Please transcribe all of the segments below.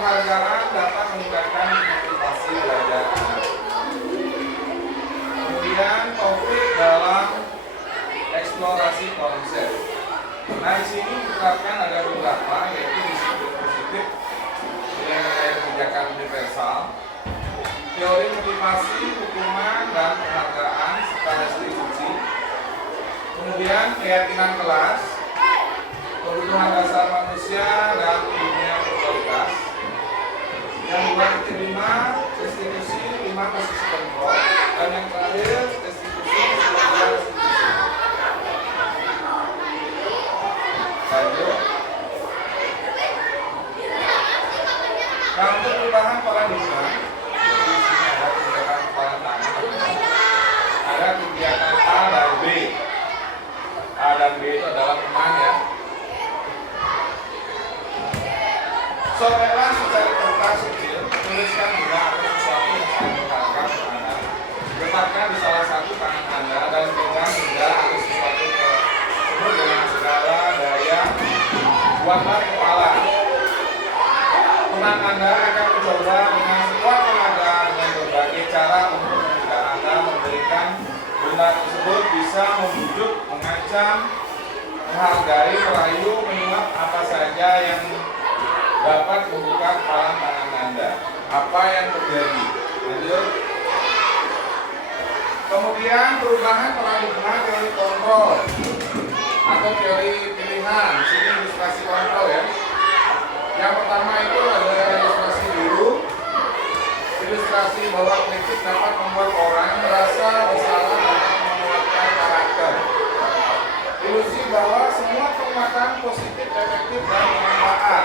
penghargaan dapat meningkatkan motivasi belajar anak. Kemudian topik dalam eksplorasi konsep. Nah, di sini ditetapkan ada beberapa, yaitu disiplin positif, nilai-nilai kebijakan universal, teori motivasi, hukuman dan penghargaan serta restitusi. Kemudian keyakinan kelas, kebutuhan dasar manusia dan dunia berkualitas. Yang kelima, restitusi, 5 posisi kontrol, dan yang terakhir restitusi, 3 restitusi. Lanjut. Nah, untuk perubahan paradigma, di sini ada kebijakan kepala tangan, ada kegiatan A dan B. A dan B itu adalah teman ya. Sorelah secara kertas kecil, tuliskan benda atau sesuatu yang sangat berharga untuk Anda. Letakkan di salah satu tangan Anda dan pegang benda atau sesuatu tersebut dengan segala daya. Buatlah kepala. Teman Anda akan mencoba dengan sekuat tenaga dengan berbagai cara untuk meminta Anda memberikan benda tersebut, bisa membujuk, mengancam, menghargai, merayu, menyuap, apa saja yang dapat membuka kepala tangan Anda. Apa yang terjadi? Lanjut. Kemudian perubahan paradigma teori kontrol atau teori pilihan. Di sini ilustrasi kontrol ya. Yang pertama itu ada ilustrasi biru. Ilustrasi bahwa kritik dapat membuat orang merasa bersalah dapat menguatkan karakter. Ilusi bahwa semua penguatan positif, efektif dan bermanfaat.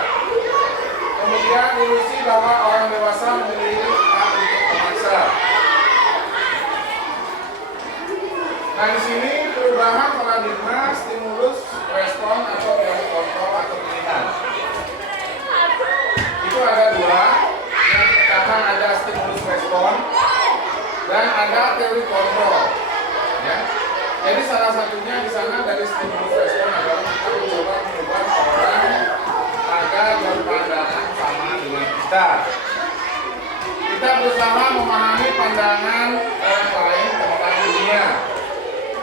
Kemudian ilusi bahwa orang dewasa memiliki hak untuk memaksa. Nah, di sini perubahan paradigma, stimulus, respon atau teori kontrol atau pilihan. Itu ada dua. Yang pertama ada stimulus respon dan ada teori kontrol. Ya. Jadi salah satunya di sana dari stimulus respon adalah kita mencoba mengubah orang agar berpandangan sama dengan kita. Kita berusaha memahami pandangan orang lain tentang dunia.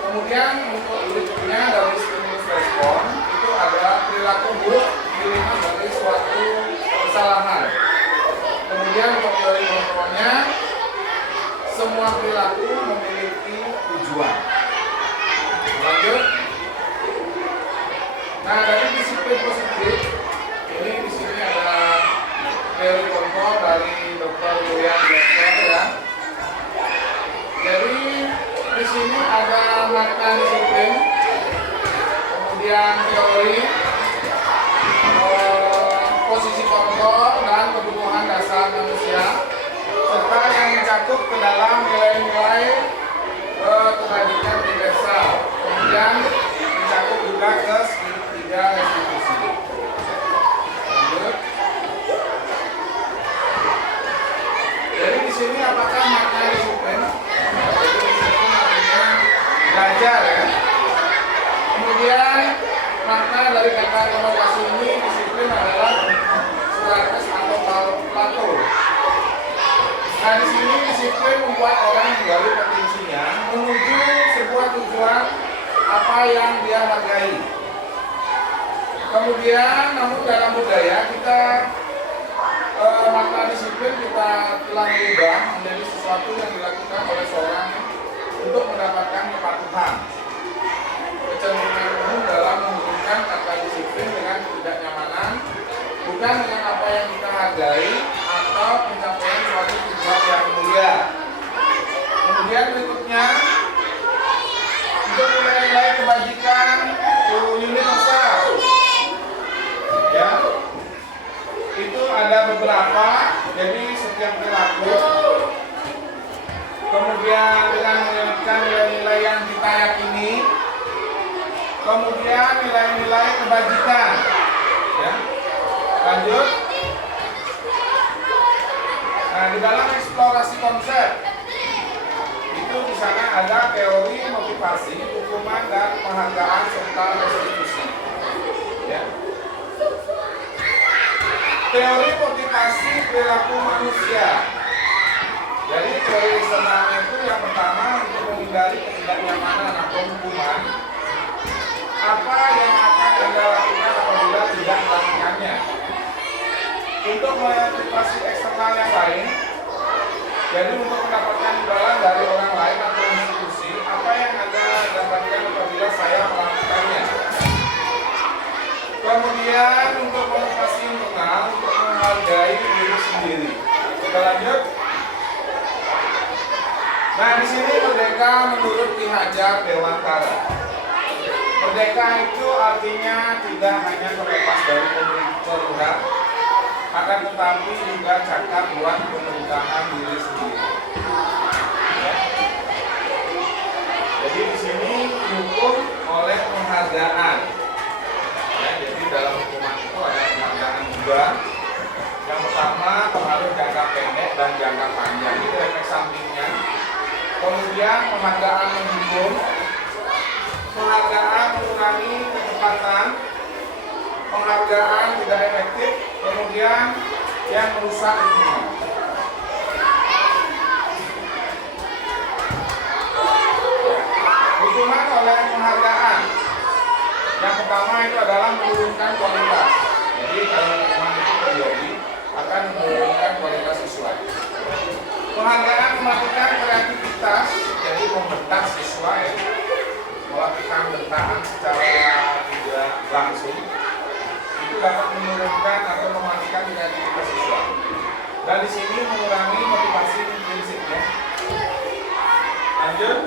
Kemudian untuk berikutnya dari stimulus respon itu ada perilaku buruk dilihat dari suatu kesalahan. Kemudian untuk teori kontrolnya, semua perilaku memiliki tujuan. Lanjut. Nah, dari disiplin positif ini di sini ada teori kontrol dari Dr. William James ya. Jadi di sini ada makna disiplin, kemudian teori, posisi kontrol dan kebutuhan dasar manusia, serta yang mencakup ke dalam nilai-nilai kebajikan universal. Kemudian mencakup juga ke 3 restitusi. Lanjut. Jadi di sini apakah makna disiplin? Belajar ya. Kemudian makna dari kata konotasi ini, disiplin adalah Socrates atau Plato. Nah, di sini disiplin membuat orang menggali potensinya menuju sebuah tujuan apa yang dia hargai. Kemudian, namun dalam budaya kita makna disiplin kita telah berubah menjadi sesuatu yang dilakukan oleh seorang untuk mendapatkan kepatuhan. Kecenderungan umum dalam menghubungkan kata disiplin dengan ketidaknyamanan, bukan dengan apa yang kita hargai atau pencapaian suatu tujuan yang mulia. Kemudian berikutnya, untuk nilai-nilai kebajikan universal, ya, itu ada beberapa. Jadi setiap perilaku, kemudian dengan menyebutkan nilai-nilai yang kita yakini, kemudian nilai-nilai kebajikan, ya. Lanjut. Nah, di dalam eksplorasi konsep itu di sana ada teori motivasi, hukuman dan penghargaan serta restitusi. Ya. Teori motivasi perilaku manusia. Jadi teori eksternalnya itu yang pertama untuk menghindari ketidaknyamanan atau hukuman. Apa yang akan Anda lakukan apabila tidak melakukannya? Untuk motivasi eksternal yang lain, jadi untuk mendapatkan imbalan dari orang lain atau institusi, apa yang Anda dapatkan apabila saya melakukannya? Kemudian untuk motivasi internal, untuk menghargai diri sendiri. Kita lanjut. Nah, di sini merdeka menurut Ki Hajar Dewantara. Merdeka itu artinya tidak hanya terlepas dari pemerintah, akan tetapi juga cakap buat pemerintahan diri sendiri. Ya. Jadi di sini dihukum oleh penghargaan. Ya, jadi dalam hukuman itu ada penghargaan juga. Yang pertama pengaruh jangka pendek dan jangka panjang, itu efek sampingnya. Kemudian penghargaan menghukum, penghargaan mengurangi kecepatan, penghargaan tidak efektif, kemudian yang merusak lingkungan. Hukuman oleh penghargaan. Yang pertama itu adalah menurunkan kualitas. Jadi kalau hukuman itu terjadi akan menurunkan kualitas siswa. Penghargaan mematikan kreativitas, jadi membentak siswa ya, melakukan bentakan secara tidak langsung. Itu dapat menurunkan atau mematikan kreativitas siswa. Dan di sini mengurangi motivasi prinsipnya. Lanjut.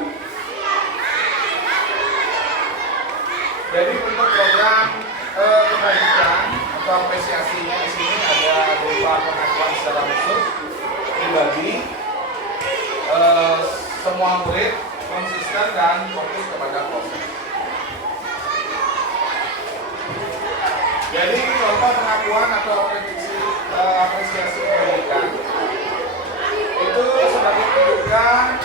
Jadi untuk program kebajikan atau apresiasinya di sini ada berupa pengakuan secara khusus pribadi, semua murid konsisten dan fokus kepada proses. Jadi contoh pengakuan atau apresiasi pendidikan itu sebagai pendidikan,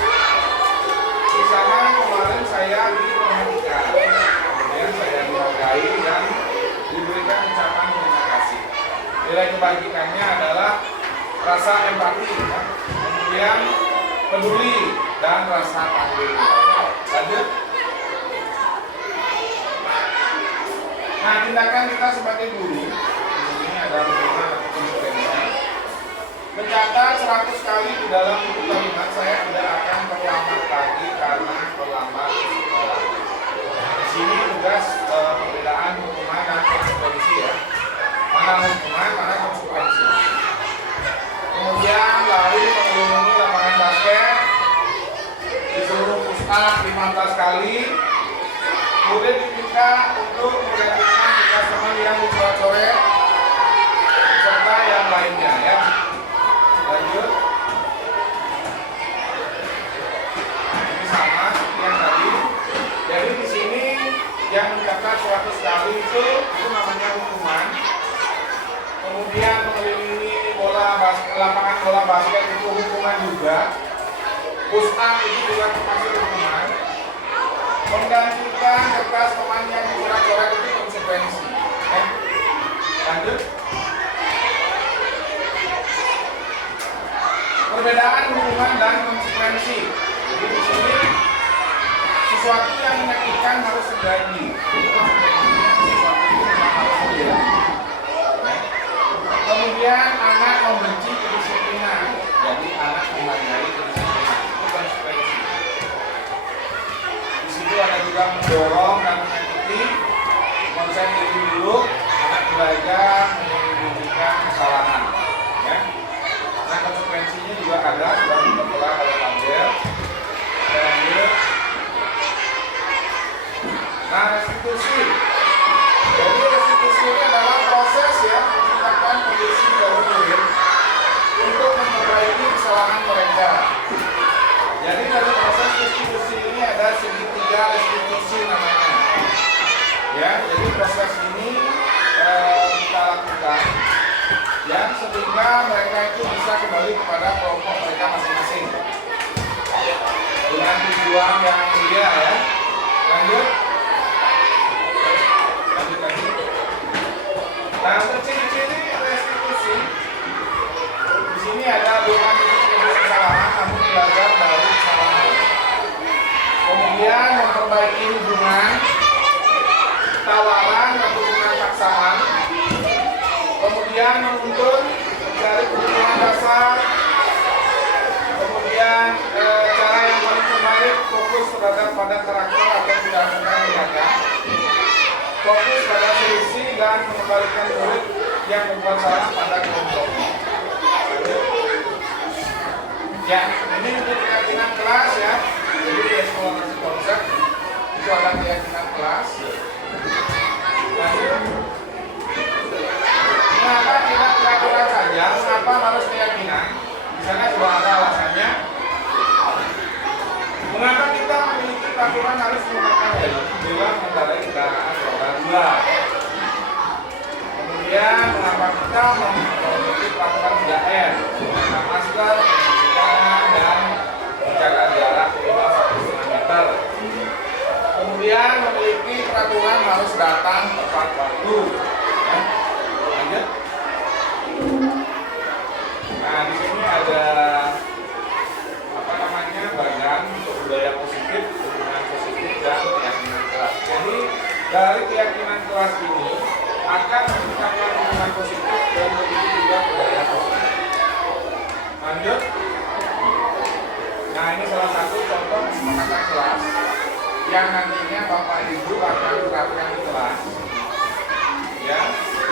misalnya kemarin saya diperhatikan, kemudian saya dihargai dan diberikan ucapan terima kasih. Nilai kebajikannya adalah rasa empati, ya. Kemudian peduli dan rasa tanggung jawab. Lanjut. Nah, tindakan kita sebagai guru ini ada beberapa konsekuensinya. Mencatat 100 kali di dalam buku kalimat, saya tidak akan terlambat lagi karena terlambat sekolah. Di sini tugas perbedaan hukuman dan konsekuensi ya. Mana hukuman, mana konsekuensi. Kemudian lari mengelilingi lapangan basket, disuruh push up 15 kali. Kemudian diminta untuk menggantikan tugas teman yang dicoret-coret serta yang lainnya ya. Lanjut. Ini sama seperti yang tadi. Jadi di sini yang mencatat 100 kali itu namanya hukuman. Kemudian mengelilingi lapangan bola basket itu hukuman juga. Push up itu juga termasuk hukuman. Menggantikan kertas teman yang dicoret-coret itu konsekuensi. Ya. Lanjut. Perbedaan hukuman dan konsekuensi. Jadi di sini sesuatu yang menyakitkan harus terjadi. Jadi konsekuensinya sesuatu itu memang harus terjadi. Kemudian anak membenci kedisiplinan. Jadi anak menghargai kedisiplinan. Itu konsekuensi. Di situ ada juga mendorong dan menyakiti. Konsep diri dulu, anak belajar menyembunyikan kesalahan. Ya. Nah, konsekuensinya juga ada sudah ditentukan oleh tabel. Lanjut. Nah, restitusi. Jadi restitusi ini adalah proses ya menciptakan kondisi dari murid untuk memperbaiki kesalahan mereka. Jadi dari proses restitusi ini ada segitiga restitusi namanya. Ya, jadi proses ini kita lakukan ya sehingga mereka itu bisa kembali kepada kelompok mereka masing-masing dengan tujuan yang mulia ya. Lanjut. Nah, untuk ciri-ciri restitusi kemudian memperbaiki hubungan, tawaran atau hubungan paksaan, kemudian menuntun dari kebutuhan dasar, kemudian cara yang paling terbaik fokus pada karakter atau tidak menjaga, fokus pada solusi dan mengembalikan murid yang berbuat salah pada kelompoknya. Ya, ini untuk keyakinan kelas ya. Jadi di eksplorasi konsep itu ada keyakinan kelas. Lanjut. Mengapa tidak peraturan saja? Mengapa harus keyakinan? Di sana sudah ada alasannya. Mengapa kita memiliki peraturan harus menggunakan helm bila mengendarai kendaraan roda 2? Kemudian mengapa kita memiliki peraturan 3M? Menggunakan masker, mencuci tangan, dan menjaga jarak minimal 1,5 meter. Kemudian memiliki peraturan harus datang tepat waktu. Ya. Lanjut. Nah, di sini ada bagian untuk budaya positif, hubungan positif, dan keyakinan kelas. Jadi dari keyakinan kelas ini akan menciptakan hubungan positif dan begitu juga budaya positif. Lanjut. Nah, ini salah satu contoh kesepakatan kelas yang nantinya Bapak Ibu akan terapkan di kelas. Ya,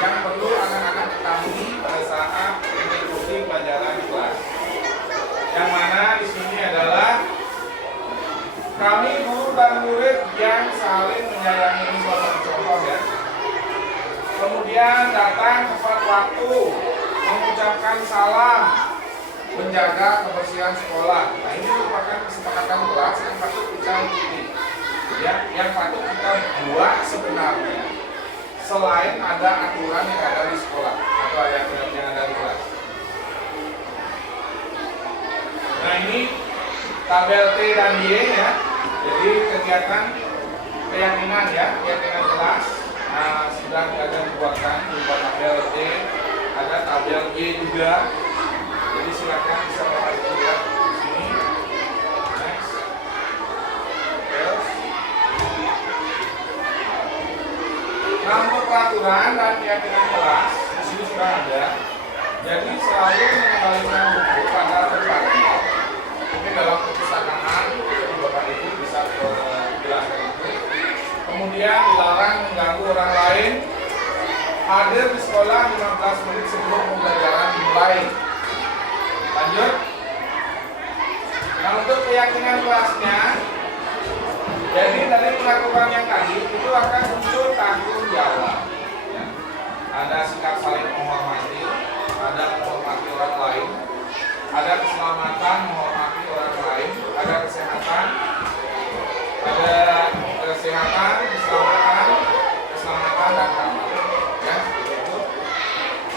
yang perlu anak-anak ketahui pada saat mengikuti pelajaran di kelas. Yang mana di sini adalah kami guru dan murid yang saling menyayangi, ini salah satu contoh ya. Kemudian datang tepat waktu, mengucapkan salam, menjaga kebersihan sekolah. Nah, ini merupakan kesepakatan kelas yang patut kita ikuti. Ya, yang patut kita buat sebenarnya. Selain ada aturan yang ada di sekolah atau yang ada di kelas. Nah, ini tabel T dan Y ya. Jadi kegiatan keyakinan ya, keyakinan kelas. Nah, sudah ada dibuatkan berupa tabel T, ada tabel Y juga. Jadi silakan bisa Bapak Ibu lihat di sini. Next. Terus. Nah, untuk peraturan dan keyakinan kelas di sini sudah ada. Jadi selalu mengembalikan buku pada tempatnya. Mungkin dalam perpustakaan Bapak Ibu bisa jelaskan itu. Kemudian dilarang mengganggu orang lain. Hadir di sekolah 15 menit sebelum pembelajaran dimulai. Lanjut. Nah, untuk keyakinan kelasnya, jadi dari peraturan yang tadi itu akan muncul tanggung jawab. Ya. Ada sikap saling menghormati, ada menghormati orang lain, ada keselamatan menghormati orang lain, ada kesehatan, keselamatan dan keamanan. Ya, itu.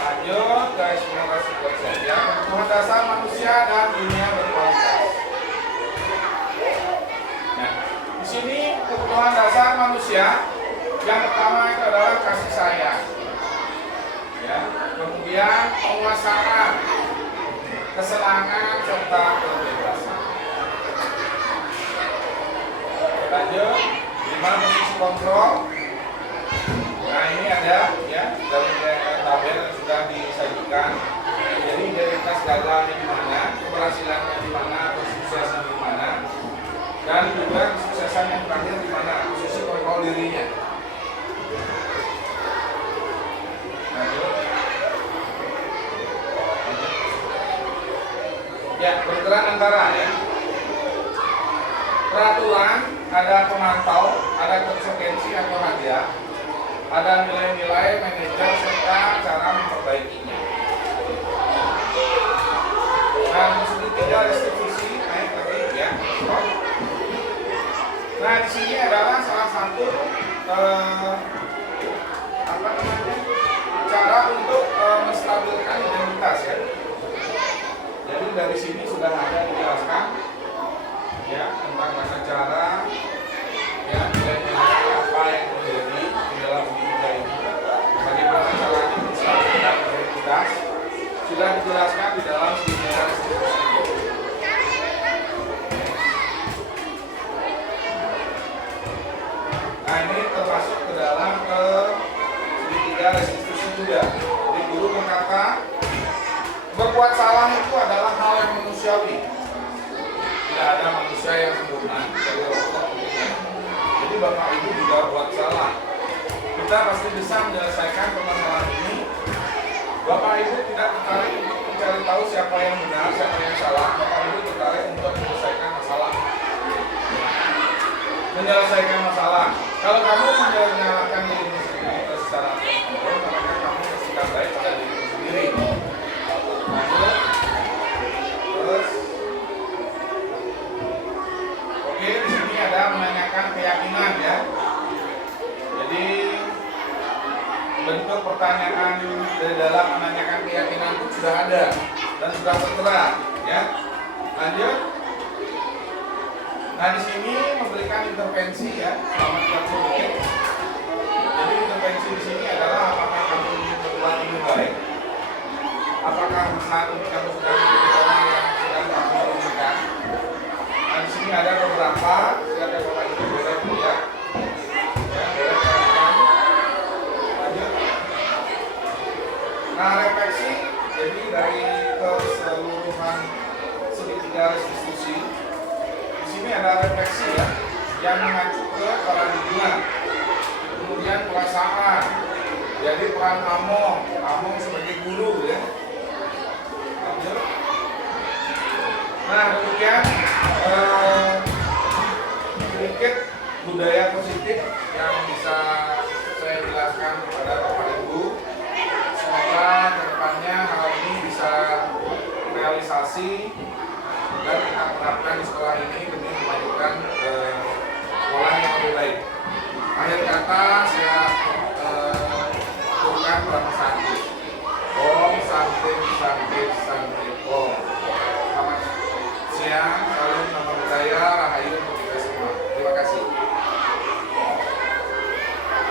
Lanjut ke eksplorasi konsep ya, kebutuhan dasar manusia dan dunia berkualitas. Nah, di sini kebutuhan dasar manusia yang pertama itu adalah kasih sayang. Ya, kemudian penguasaan, kesenangan serta kebebasan. Lanjut, 5 posisi kontrol. Nah, ini ada ya dari tabel yang sudah disajikan. Jadi identitas gagalnya di mana, keberhasilannya di mana, atau suksesnya di mana, dan juga kesuksesan yang terakhir di mana, posisi kontrol dirinya. Lanjut. Ya, bergerak antara ya. Peraturan, ada pemantau, ada konsekuensi atau hadiah, ada nilai-nilai manajer serta cara memperbaikinya. Nah, maksudnya tidak restitusi, naik lagi ya. Nah, di sini adalah salah satu cara untuk menstabilkan identitas ya. Jadi dari sini sudah ada dijelaskan ya tentang tata cara ya nilai-nilai apa yang terjadi di dalam diri ini, bagaimana caranya menstabilkan identitas, sudah dijelaskan di dalam seminar restitusi. 3 restitusi juga. Jadi guru berkata, berbuat salah itu adalah hal yang manusiawi. Tidak ada manusia yang sempurna dari Allah. Jadi Bapak Ibu juga buat salah. Kita pasti bisa menyelesaikan permasalahan ini. Bapak Ibu tidak tertarik untuk mencari tahu siapa yang benar, siapa yang salah. Bapak Ibu tertarik untuk menyelesaikan masalah. Menyelesaikan masalah. Kalau kamu menyalahkan dirimu sendiri secara terus, maka kamu bersikap baik pada dirimu sendiri. Lanjut. Terus. Oke, di sini ada menanyakan keyakinan ya. Jadi bentuk pertanyaan dari dalam menanyakan keyakinan itu sudah ada dan sudah tertera ya. Lanjut. Nah, di sini memberikan intervensi ya selama 30 menit. Jadi intervensi di sini adalah apakah kamu ingin berbuat lebih baik? Apakah saat ini kamu sedang menjadi orang yang sedang kamu inginkan? Nah, di sini ada beberapa, silakan Bapak Ibu boleh lihat. Ya, boleh perhatikan. Lanjut. Nah, refleksi jadi dari keseluruhan segitiga restitusi. Ini ada refleksi ya, yang mengacu ke paradigma, kemudian perasaan, jadi peran Among sebagai guru ya. Lanjut. Nah demikian sedikit budaya positif yang bisa saya jelaskan kepada Bapak Ibu. Semoga kedepannya hal ini bisa realisasi dan kita terapkan di sekolah ini demi memajukan sekolah yang lebih baik. Akhir kata saya turunkan Brahma Sakti. Om Santi Santi Santi Om. Selamat siang.